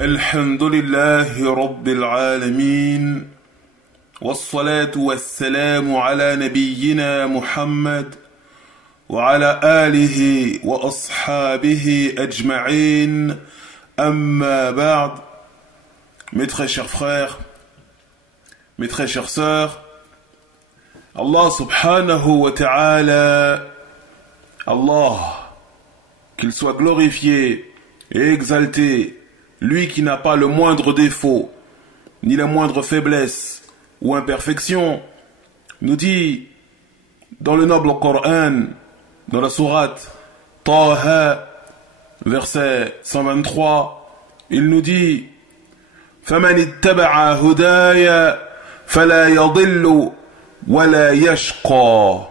الحمد لله رب العالمين والصلاة والسلام على نبينا محمد وعلى آله وأصحابه أجمعين أما بعد. Mes très chers frères, mes très chères sœurs, Allah subhanahu wa ta'ala, Allah, qu'il soit glorifié et exalté, lui qui n'a pas le moindre défaut, ni la moindre faiblesse ou imperfection, nous dit dans le noble Coran, dans la sourate Taha, verset 123, il nous dit فَمَنِ اتَّبَعَ هُدَايَ فَلَا يَضِلُّ وَلَا يَشْقَى.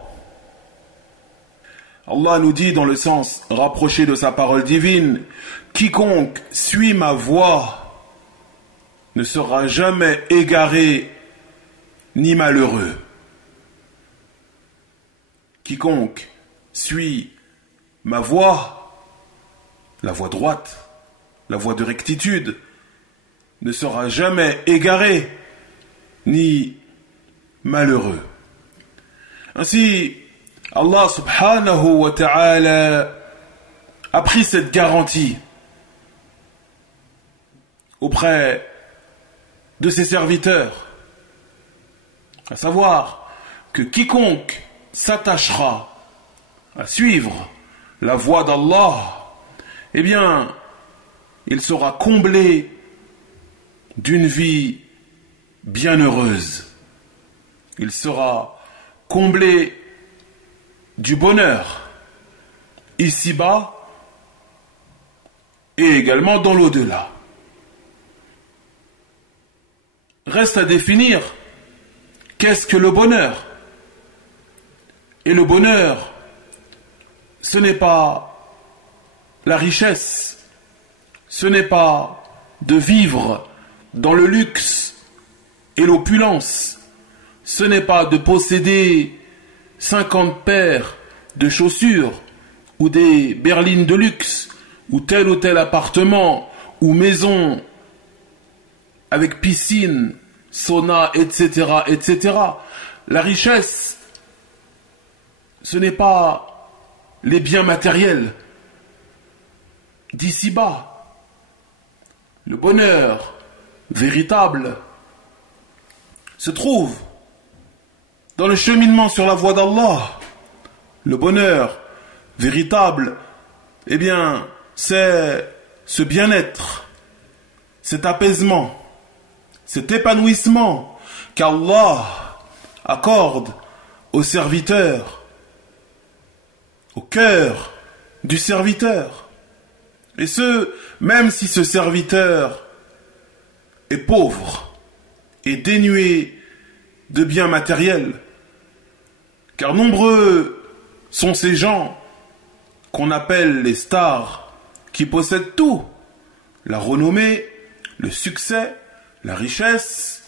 Allah nous dit dans le sens rapproché de sa parole divine, quiconque suit ma voie ne sera jamais égaré ni malheureux. Quiconque suit ma voie, la voie droite, la voie de rectitude, ne sera jamais égaré ni malheureux. Ainsi, Allah subhanahu wa ta'ala a pris cette garantie auprès de ses serviteurs, à savoir que quiconque s'attachera à suivre la voie d'Allah, eh bien, il sera comblé d'une vie bienheureuse. Il sera comblé du bonheur ici-bas et également dans l'au-delà. Reste à définir qu'est-ce que le bonheur. Et le bonheur, ce n'est pas la richesse, ce n'est pas de vivre dans le luxe et l'opulence, ce n'est pas de posséder 50 paires de chaussures ou des berlines de luxe ou tel appartement ou maison avec piscine, sauna, etc., etc. La richesse, ce n'est pas les biens matériels d'ici-bas. Le bonheur véritable se trouve dans le cheminement sur la voie d'Allah. Le bonheur véritable, eh bien, c'est ce bien-être, cet apaisement, cet épanouissement qu'Allah accorde au serviteur, au cœur du serviteur. Et ce, même si ce serviteur est pauvre et dénué de biens matériels. Car nombreux sont ces gens qu'on appelle les stars, qui possèdent tout, la renommée, le succès, la richesse,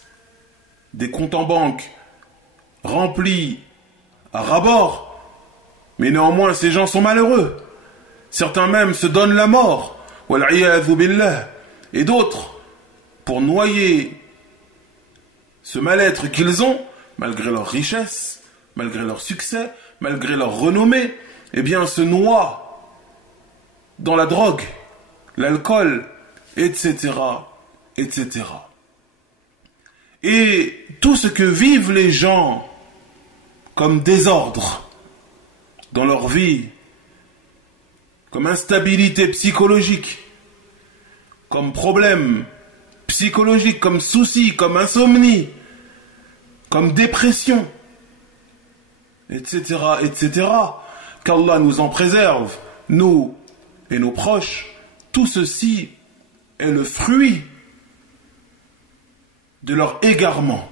des comptes en banque remplis à ras-bord, mais néanmoins ces gens sont malheureux. Certains même se donnent la mort, wal'iyadhu billah, et d'autres, pour noyer ce mal-être qu'ils ont, malgré leur richesse, malgré leur succès, malgré leur renommée, eh bien se noient dans la drogue, l'alcool, etc., etc. Et tout ce que vivent les gens comme désordre dans leur vie, comme instabilité psychologique, comme problème psychologique, comme souci, comme insomnie, comme dépression, etc., etc., qu'Allah nous en préserve, nous et nos proches, tout ceci est le fruit de leur égarement,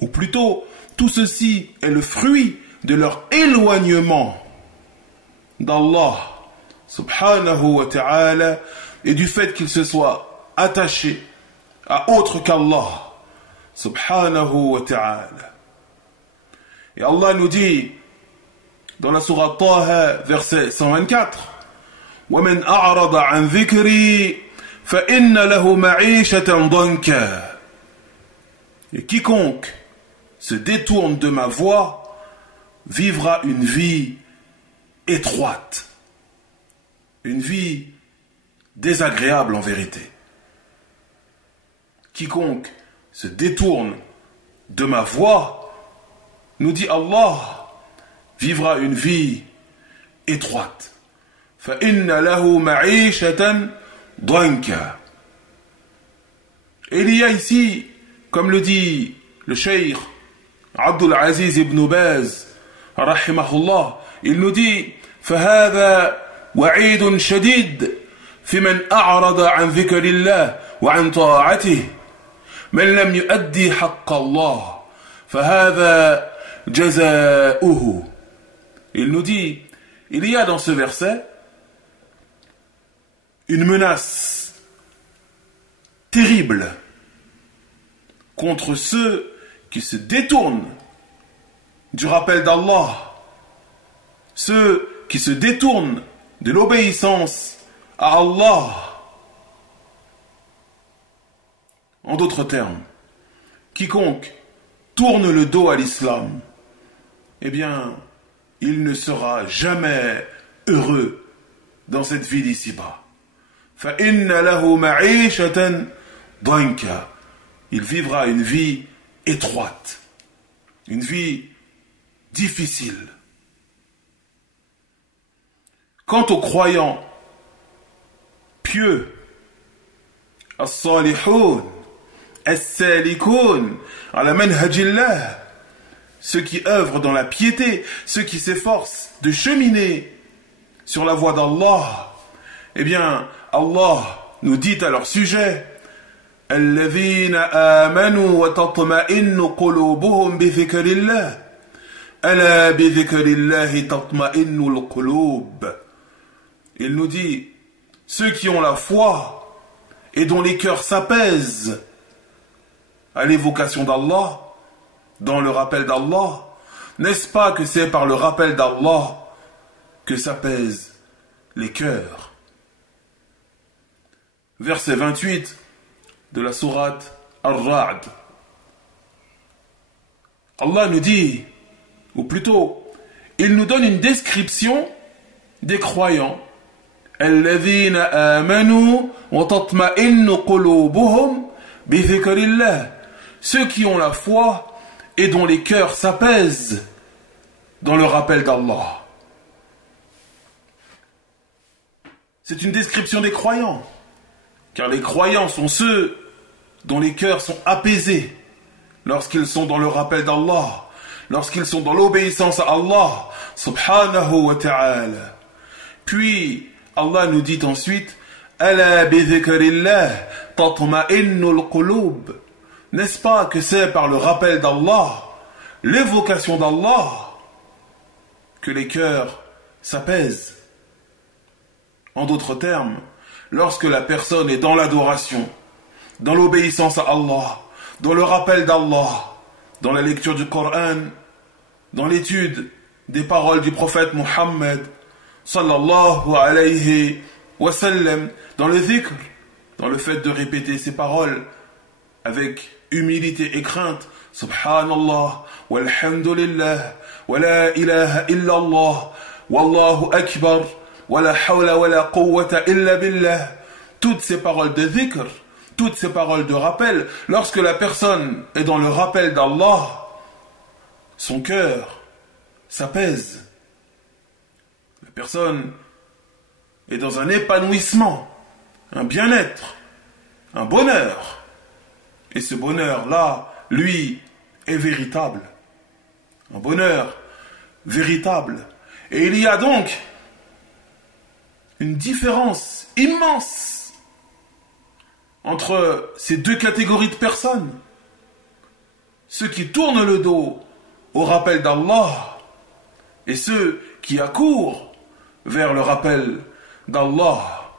ou plutôt, tout ceci est le fruit de leur éloignement d'Allah subhanahu wa ta'ala et du fait qu'ils se soient attachés à autre qu'Allah subhanahu wa ta'ala. Et Allah nous dit dans la sourate Taha, verset 124, وَمَنْ أَعْرَضَ عَنْ ذِكْرِي فإن له معيشة ضنكا. Et quiconque se détourne de ma voie vivra une vie étroite, une vie désagréable en vérité. Quiconque se détourne de ma voie, nous dit Allah, vivra une vie étroite. فَإِنَّ لَهُ مَعِيشَةً ضَنْكًا. Et il y a ici, comme le dit le cheikh Abdul Aziz ibn Baz, rahimahullah, il nous dit فَهَذَا وَعِيدٌ شَدِيدٌ في من أعرض عن ذكر الله وعن طاعته من لم يؤدي حق الله فهذا جزاؤه. Il nous dit, il y a dans ce verset une menace terrible contre ceux qui se détournent du rappel d'Allah, ceux qui se détournent de l'obéissance à Allah. En d'autres termes, quiconque tourne le dos à l'islam, eh bien, il ne sera jamais heureux dans cette vie d'ici-bas. فَإِنَّ لَهُ مَعِيشَةً ضَنْكًا. Il vivra une vie étroite, une vie difficile. Quant aux croyants pieux, as-salihun, as-salikun, ala manhajillah, ceux qui œuvrent dans la piété, ceux qui s'efforcent de cheminer sur la voie d'Allah, eh bien, Allah nous dit à leur sujet, الذين آمنوا وتطمئن قلوبهم بذكر الله ألا بذكر الله تطمئن القلوب. Il nous dit, ceux qui ont la foi et dont les cœurs s'apaisent à l'évocation d'Allah, dans le rappel d'Allah, n'est-ce pas que c'est par le rappel d'Allah que s'apaisent les cœurs? Verset 28 de la sourate Ar-Ra'd. Allah nous dit, ou plutôt, il nous donne une description des croyants. الذين آمنوا وتطمئن قلوبهم بذكر الله. Ceux qui ont la foi et dont les cœurs s'apaisent dans le rappel d'Allah. C'est une description des croyants, car les croyants sont ceux dont les cœurs sont apaisés lorsqu'ils sont dans le rappel d'Allah, lorsqu'ils sont dans l'obéissance à Allah subhanahu wa ta'ala. Puis Allah nous dit ensuite, Ala bi dhikrillah tatma'innul qulub. N'est-ce pas que c'est par le rappel d'Allah, l'évocation d'Allah, que les cœurs s'apaisent? En d'autres termes, lorsque la personne est dans l'adoration, dans l'obéissance à Allah, dans le rappel d'Allah, dans la lecture du Coran, dans l'étude des paroles du prophète Muhammad, sallallahu alayhi wa sallam, dans le dhikr, dans le fait de répéter ces paroles avec humilité et crainte, subhanallah, walhamdulillah, wa la ilaha illallah, wallahu akbar, wa la hawla wa la quwwata illa billah. Toutes ces paroles de dhikr, toutes ces paroles de rappel, lorsque la personne est dans le rappel d'Allah, son cœur s'apaise. La personne est dans un épanouissement, un bien-être, un bonheur. Et ce bonheur-là, lui, est véritable. Un bonheur véritable. Et il y a donc une différence immense entre ces deux catégories de personnes. Ceux qui tournent le dos au rappel d'Allah et ceux qui accourent vers le rappel d'Allah.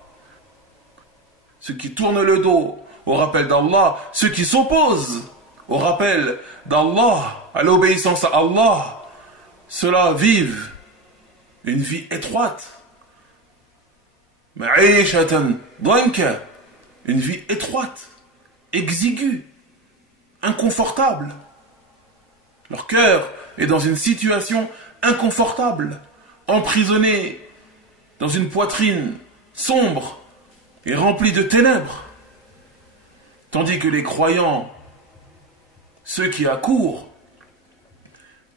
Ceux qui tournent le dos au rappel d'Allah, ceux qui s'opposent au rappel d'Allah, à l'obéissance à Allah, ceux-là vivent une vie étroite. Ma'ishatan danka, une vie étroite, exiguë, inconfortable. Leur cœur est dans une situation inconfortable, emprisonné dans une poitrine sombre et remplie de ténèbres. Tandis que les croyants, ceux qui accourent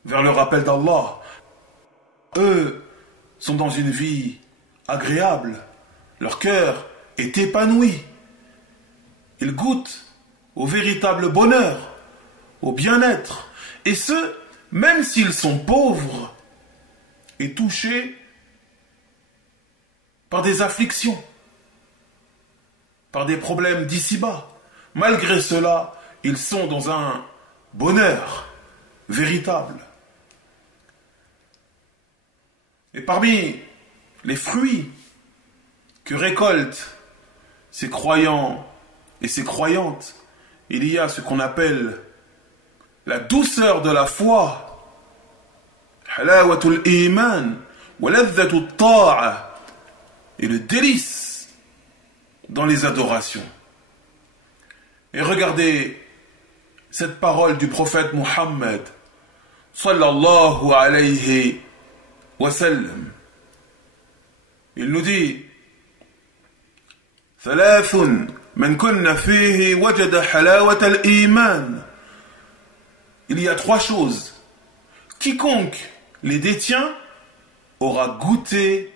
vers le rappel d'Allah, eux sont dans une vie agréable, leur cœur est épanoui, ils goûtent au véritable bonheur, au bien-être, et ce, même s'ils sont pauvres et touchés par des afflictions, par des problèmes d'ici-bas. Malgré cela, ils sont dans un bonheur véritable. Et parmi les fruits que récoltent ces croyants et ces croyantes, il y a ce qu'on appelle la douceur de la foi, halawatul iman, wa ladhatul ta'a, et le délice dans les adorations. Et regardez cette parole du prophète Muhammad sallallahu alayhi wa sallam. Il nous dit ثلاث من كن فيه وجد حلاوة الإيمان. Il y a trois choses. Quiconque les détient aura goûté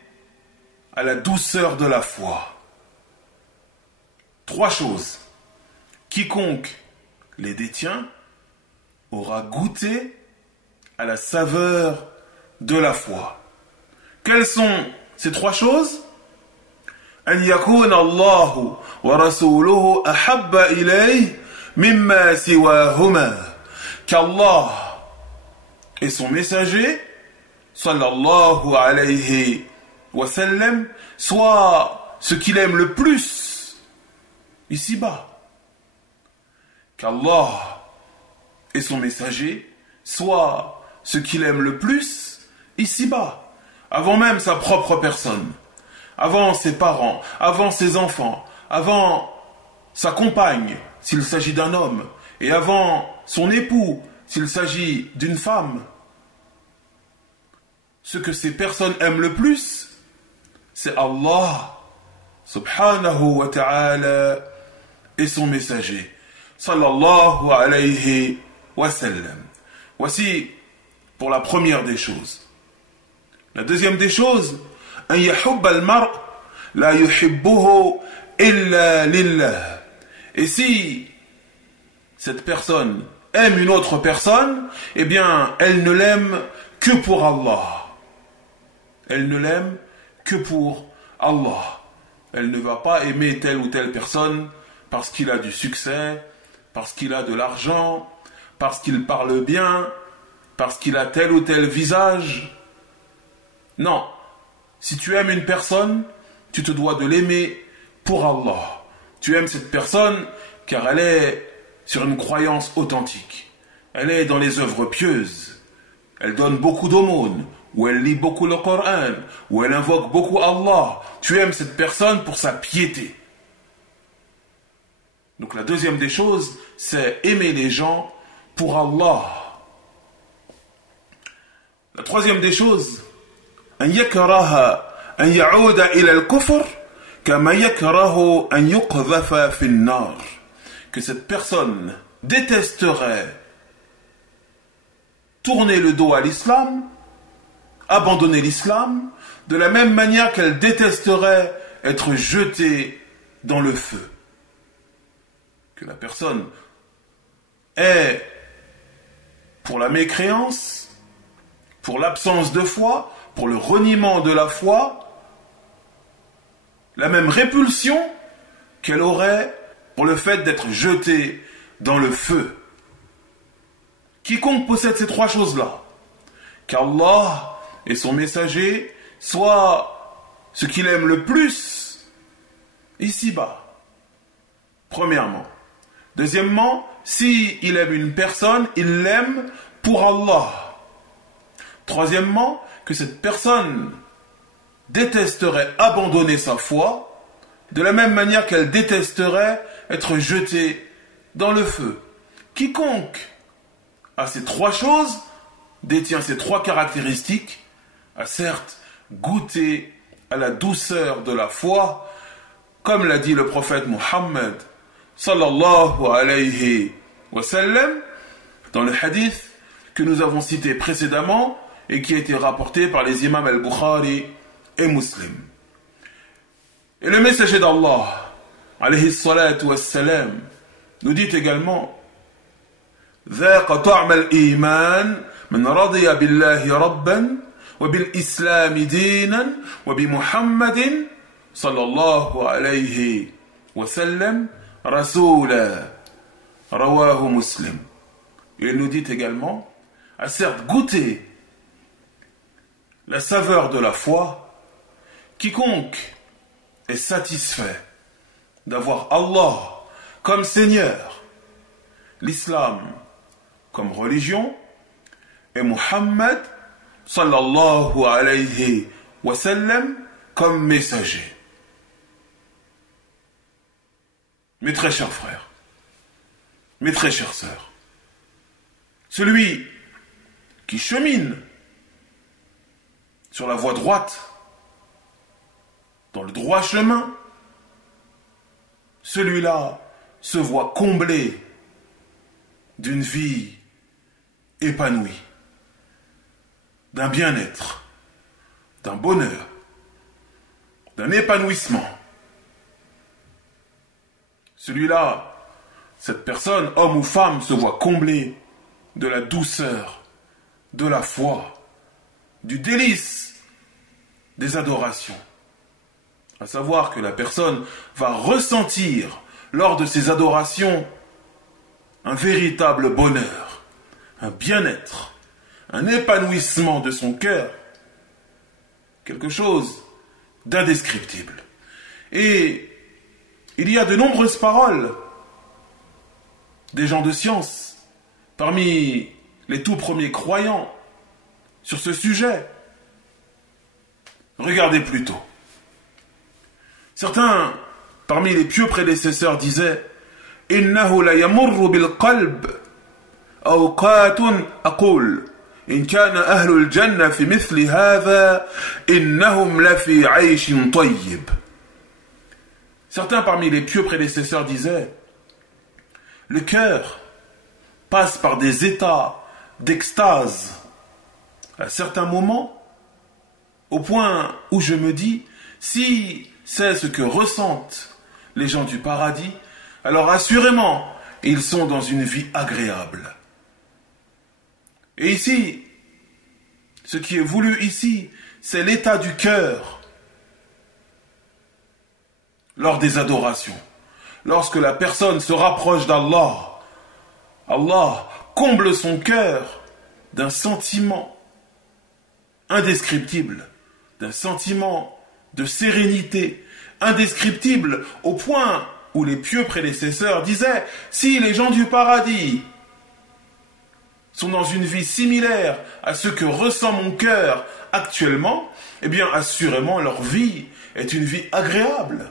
à la douceur de la foi. Trois choses. Quiconque les détient aura goûté à la saveur de la foi. Quelles sont ces trois choses? أن يكون الله ورسوله أحب إليه مما سواهما. Qu'Allah et son messager sallallahu alayhi wa sallam soient ce qu'il aime le plus ici-bas. Qu'Allah et son messager soient ce qu'il aime le plus ici-bas, avant même sa propre personne, avant ses parents, avant ses enfants, avant sa compagne, s'il s'agit d'un homme, et avant son époux, s'il s'agit d'une femme. Ce que ces personnes aiment le plus, c'est Allah, subhanahu wa ta'ala, et son messager, sallallahu alayhi wa sallam. Voici pour la première des choses. La deuxième des choses, أن يحب المرء لا يحبه إلا لله. Et si cette personne aime une autre personne, eh bien, elle ne l'aime que pour Allah. Elle ne l'aime que pour Allah. Elle ne va pas aimer telle ou telle personne parce qu'il a du succès, parce qu'il a de l'argent, parce qu'il parle bien, parce qu'il a tel ou tel visage. Non. Si tu aimes une personne, tu te dois de l'aimer pour Allah. Tu aimes cette personne car elle est sur une croyance authentique. Elle est dans les œuvres pieuses. Elle donne beaucoup d'aumônes, ou elle lit beaucoup le Coran, ou elle invoque beaucoup Allah. Tu aimes cette personne pour sa piété. Donc la deuxième des choses, c'est aimer les gens pour Allah. La troisième des choses, أن يكره أن يعود إلى الكفر كما يكره أن يقذف في النار. Que cette personne détesterait tourner le dos à l'islam, abandonner l'islam, de la même manière qu'elle détesterait être jetée dans le feu. Que la personne est pour la mécréance, pour l'absence de foi, pour le reniement de la foi, la même répulsion qu'elle aurait pour le fait d'être jetée dans le feu. Quiconque possède ces trois choses-là, qu'Allah et son messager soient ce qu'il aime le plus ici-bas. Premièrement. Deuxièmement, si il aime une personne, il l'aime pour Allah. Troisièmement, que cette personne détesterait abandonner sa foi de la même manière qu'elle détesterait être jetée dans le feu. Quiconque a ces trois choses, détient ces trois caractéristiques, a certes goûté à la douceur de la foi, comme l'a dit le prophète Muhammad sallallahu alayhi wa sallam dans le hadith que nous avons cité précédemment et qui a été rapporté par les imams al-Bukhari et Muslim. Et le messager d'Allah alayhi salatu wa salam nous dit également ذاق طعم الإيمان من رضي بالله ربا وبالإسلام دينا وبمحمد صلى الله عليه وسلم رسولا رواه مسلم. Il nous dit également a certes goûté la saveur de la foi quiconque est satisfait d'avoir Allah comme Seigneur, l'islam comme religion et Muhammad sallallahu alayhi wa sallam comme messager. Mes très chers frères, mes très chères sœurs, celui qui chemine sur la voie droite, dans le droit chemin, celui-là se voit comblé d'une vie épanouie, d'un bien-être, d'un bonheur, d'un épanouissement. Celui-là, cette personne, homme ou femme, se voit comblé de la douceur, de la foi, du délice des adorations. À savoir que la personne va ressentir lors de ses adorations un véritable bonheur, un bien-être, un épanouissement de son cœur, quelque chose d'indescriptible. Et il y a de nombreuses paroles des gens de science, parmi les tout premiers croyants, sur ce sujet. Regardez plutôt. Certains, parmi les pieux prédécesseurs, disaient « Innahu la yamurru bil qalb awqatun aqul in kana ahlul jannah fi mithli hadha innahum la fi 'ayshin tayyib » Certains parmi les pieux prédécesseurs disaient « Le cœur passe par des états d'extase à certains moments, au point où je me dis, si c'est ce que ressentent les gens du paradis, alors assurément, ils sont dans une vie agréable. » Et ici, ce qui est voulu ici, c'est l'état du cœur lors des adorations. Lorsque la personne se rapproche d'Allah, Allah comble son cœur d'un sentiment indescriptible, d'un sentiment de sérénité indescriptible, au point où les pieux prédécesseurs disaient « Si les gens du paradis sont dans une vie similaire à ce que ressent mon cœur actuellement, eh bien assurément leur vie est une vie agréable. »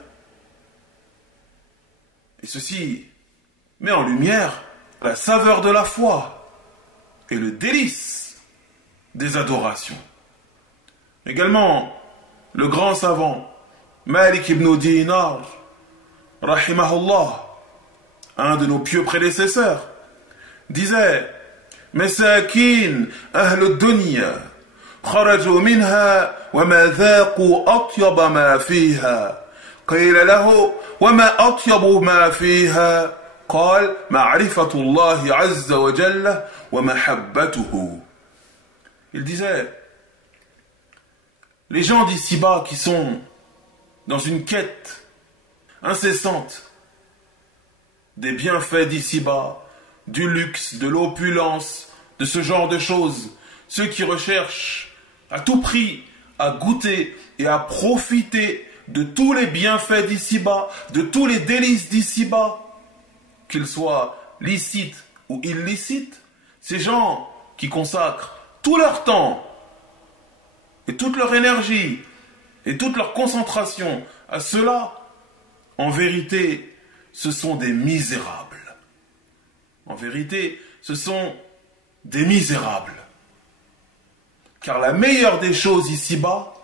Et ceci met en lumière la saveur de la foi et le délice des adorations. Également, le grand savant Malik ibn Dinar, rahimahullah, un de nos pieux prédécesseurs, disait « Masakin ahl dunya kharaju minha wa ma dhaqu atyaba ma fiha qila lahu wa ma atyabu ma fiha قال معرفة الله عز وجل ومحبته » Il disait, les gens d'ici-bas qui sont dans une quête incessante des bienfaits d'ici-bas, du luxe, de l'opulence, de ce genre de choses, ceux qui recherchent à tout prix à goûter et à profiter de tous les bienfaits d'ici-bas, de tous les délices d'ici-bas, qu'ils soient licites ou illicites, ces gens qui consacrent tout leur temps et toute leur énergie et toute leur concentration à cela, En vérité, ce sont des misérables. En vérité, ce sont des misérables. Car la meilleure des choses ici-bas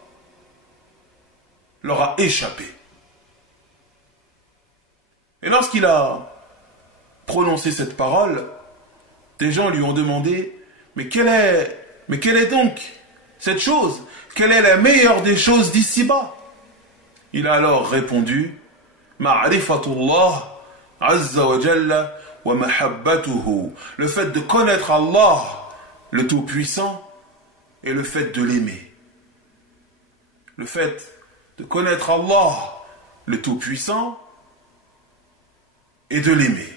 leur a échappé. Et lorsqu'il a prononcé cette parole, des gens lui ont demandé, mais quelle est donc cette chose? Quelle est la meilleure des choses d'ici-bas? Il a alors répondu, Ma'rifatullah azza wa jalla wa mahabbatuhu. Le fait de connaître Allah, le Tout-Puissant, et le fait de l'aimer. Le fait de connaître Allah, le Tout-Puissant, et de l'aimer.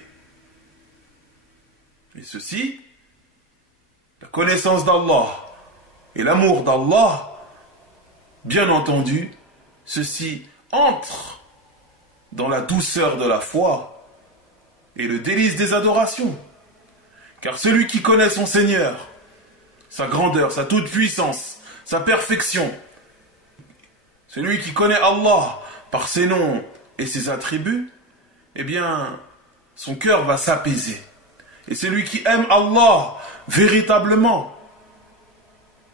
Et ceci, la connaissance d'Allah et l'amour d'Allah, bien entendu, ceci entre dans la douceur de la foi et le délice des adorations. Car celui qui connaît son Seigneur, sa grandeur, sa toute-puissance, sa perfection, celui qui connaît Allah par ses noms et ses attributs, eh bien, son cœur va s'apaiser. Et celui qui aime Allah véritablement,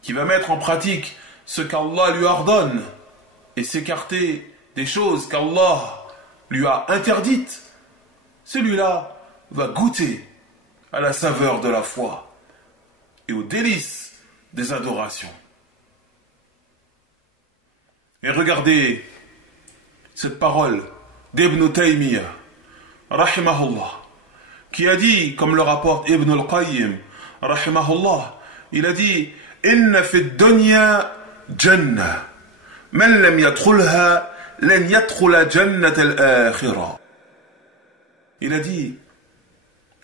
qui va mettre en pratique ce qu'Allah lui ordonne et s'écarter des choses qu'Allah lui a interdites, celui-là va goûter à la saveur de la foi et aux délices des adorations. Et regardez cette parole d'Ibn Taymiyyah, rahimahullah, qui a dit, comme le rapporte Ibn al-Qayyim, rahimahullah, il a dit « Inna fi dunya jannah, man lam yadkhulha lan yadkhula jannat al-akhirah » Il a dit,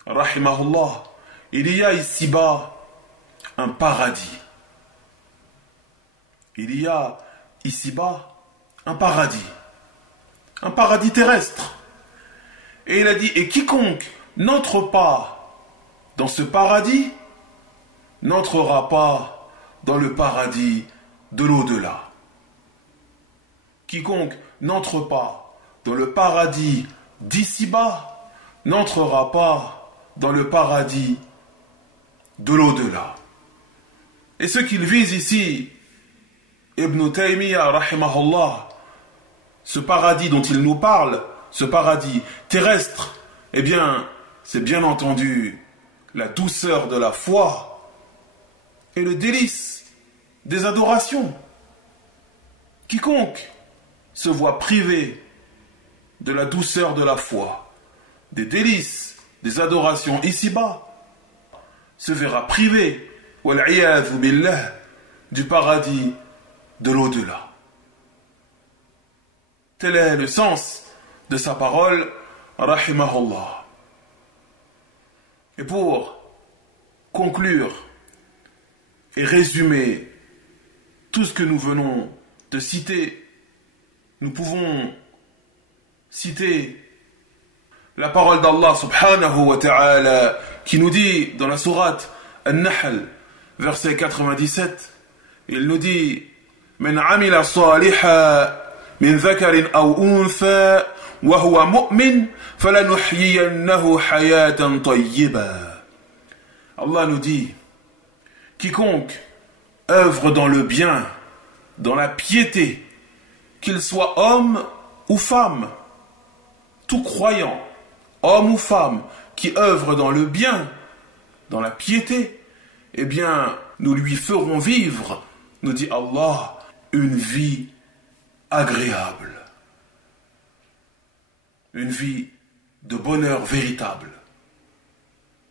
rahimahullah, il y a ici-bas un paradis. Il y a ici-bas un paradis terrestre. Et il a dit, et quiconque n'entre pas dans ce paradis, n'entrera pas dans le paradis de l'au-delà. Quiconque n'entre pas dans le paradis d'ici-bas, n'entrera pas dans le paradis de l'au-delà. Et ce qu'il vise ici, Ibn Taymiyyah, rahimahullah, ce paradis dont il nous parle, ce paradis terrestre, eh bien, c'est bien entendu la douceur de la foi et le délice des adorations. Quiconque se voit privé de la douceur de la foi, des délices des adorations ici-bas, se verra privé, wal'iyadhu billah, du paradis de l'au-delà. Tel est le sens de sa parole, rahimahullah. Et pour conclure et résumer tout ce que nous venons de citer, nous pouvons citer la parole d'Allah subhanahu wa ta'ala qui nous dit dans la sourate An-Nahl, verset 97, il nous dit من عمل صالحا من ذكر أو أنثى وهو مؤمن فلنحيينه حياة طيبة. Allah nous dit, quiconque œuvre dans le bien, dans la piété, qu'il soit homme ou femme, tout croyant, homme ou femme, qui œuvre dans le bien, dans la piété, eh bien, nous lui ferons vivre, nous dit Allah, une vie agréable, une vie de bonheur véritable.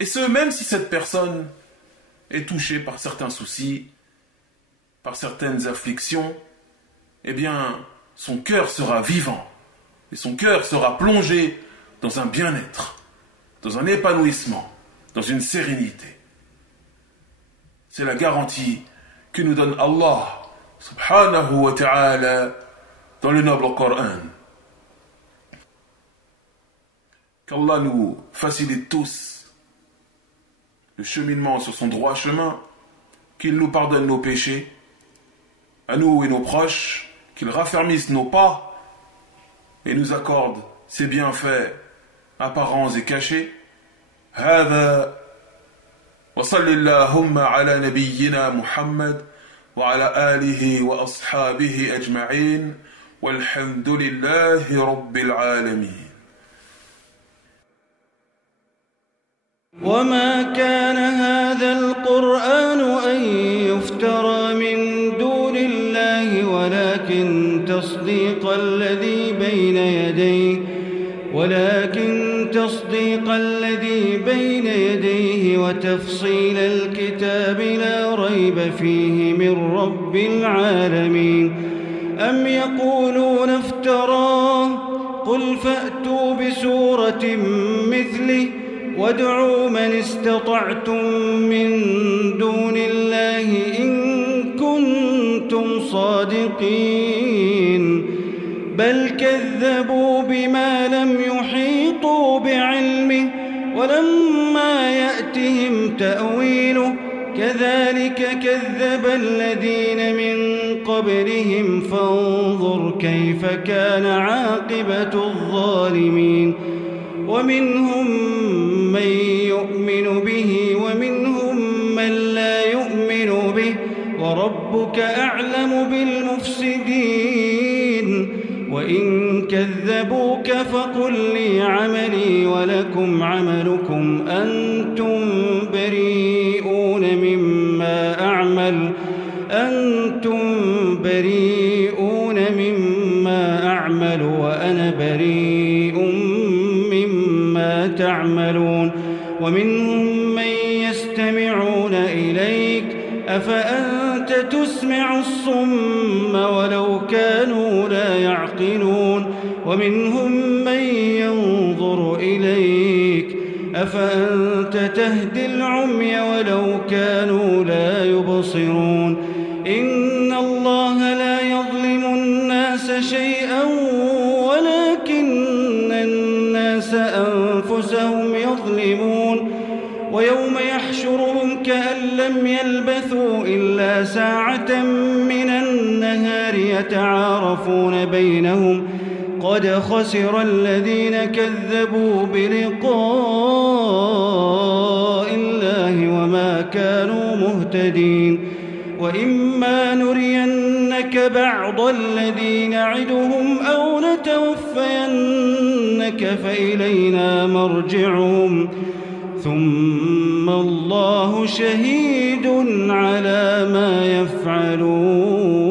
Et ce, même si cette personne est touchée par certains soucis, par certaines afflictions, eh bien, son cœur sera vivant, et son cœur sera plongé dans un bien-être, dans un épanouissement, dans une sérénité. C'est la garantie que nous donne Allah subhanahu wa ta'ala dans le noble Coran. Qu'Allah nous facilite tous le cheminement sur son droit chemin, qu'il nous pardonne nos péchés, à nous et nos proches, qu'il raffermisse nos pas et nous accorde ses bienfaits apparents et cachés. هذا وصل اللهم على نبينا محمد وعلى آله وأصحابه أجمعين والحمد لله رب العالمين. وما كان هذا القرآن أن يفترى من دون الله ولكن تصديق الذي بين يديه وتفصيل الكتاب لا ريب فيه من رب العالمين. أم يقولون افتراه قل فأتوا بسورة مثله وادعوا من استطعتم من دون الله إن كنتم صادقين بل كذبوا بما لم يحيطوا بعلمه ولما يأتهم تأويله كذلك كذب الذين من قبلهم فانظر كيف كان عاقبة الظالمين. ومنهم من يؤمن به ومنهم من لا يؤمن به وربك أعلم بالمفسدين. وإن كذبوك فقل لي عملي ولكم عملكم أنتم بريئون مما أعمل وأنا بريء مما تعملون. ومنهم من يستمعون إليك أفأنت تسمع الصم ولو كانوا لا يعقلون. ومنهم من ينظر إليك أفأنت تهدي العمي ولو كانوا لا يبصرون. إن الله لا يظلم الناس شيئا ولكن الناس أنفسهم يظلمون. ويوم يحشرهم كأن لم يلبثوا إلا ساعة من النهار يتعارفون بينهم قد خسر الذين كذبوا بلقاء الله وما كانوا مهتدين. وإما نرينك بعض الذي نعدهم أو نتوفينك فإلينا مرجعهم ثم الله شهيد على ما يفعلون.